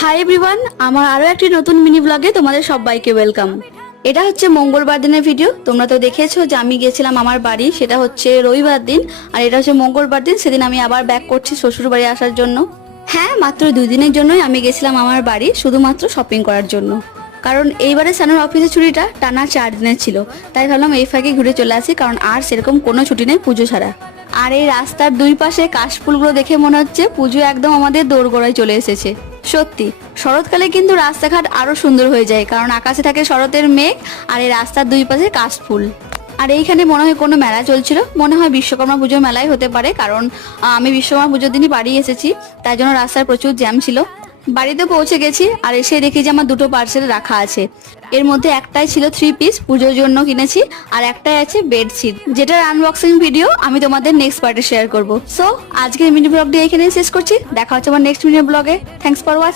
Hi everyone, আমার আরো একটি নতুন মিনি ব্লগে তোমাদের সবাইকে ওয়েলকাম। এটা হচ্ছে মঙ্গলবার দিনের ভিডিও। তোমরা তো দেখেছো যে আমি গেছিলাম আমার বাড়ি, সেটা হচ্ছে রবিবার দিন, আর এটা হচ্ছে মঙ্গলবার দিন। সেদিন আমি আবার ব্যাক করছি শ্বশুর বাড়ি আসার জন্য। হ্যাঁ, মাত্র 2 দিনের জন্যই আমি গেছিলাম আমার বাড়ি, শুধুমাত্র শপিং করার জন্য। কারণ এইবারে সানুর অফিসের ছুটিটা টানা 4 দিনের ছিল, তাই ভাবলাম এই ফাঁকে ঘুরে চলে আসি, কারণ আর সেরকম কোনো ছুটি নেই পুজো ছাড়া। আর এই রাস্তার দুই পাশে কাশফুলগুলো দেখে মনে হচ্ছে পুজো একদম আমাদের দোরগোড়ায় চলে এসেছে। সত্যি শরৎকালে কিন্তু রাস্তাঘাট আরো সুন্দর হয়ে যায়, কারণ আকাশে থাকে শরতের মেঘ আর এই রাস্তার দুই পাশে কাশফুল। আর এইখানে মনে হয় কোনো মেলা চলছিল, মনে হয় বিশ্বকর্মা পুজোর মেলাই হতে পারে, কারণ আমি বিশ্বকর্মা পুজোর দিনই বাড়ি এসেছি, তাই জন্য রাস্তায় প্রচুর জ্যাম ছিল। বাড়িতে পৌঁছে গেছি আর এসে দেখি যে আমার 2টো পার্সেল রাখা আছে। এর মধ্যে একটাই ছিল 3 পিস, পুজোর জন্য কিনেছি, আর একটাই আছে বেডশিট, যেটার আনবক্সিং ভিডিও আমি তোমাদের নেক্সট পার্টে শেয়ার করব। সো আজকের মিনি ব্লগটি এখানেই শেষ করছি, দেখা হচ্ছে আমার নেক্সট মিনি ব্লগে। Thanks for watching.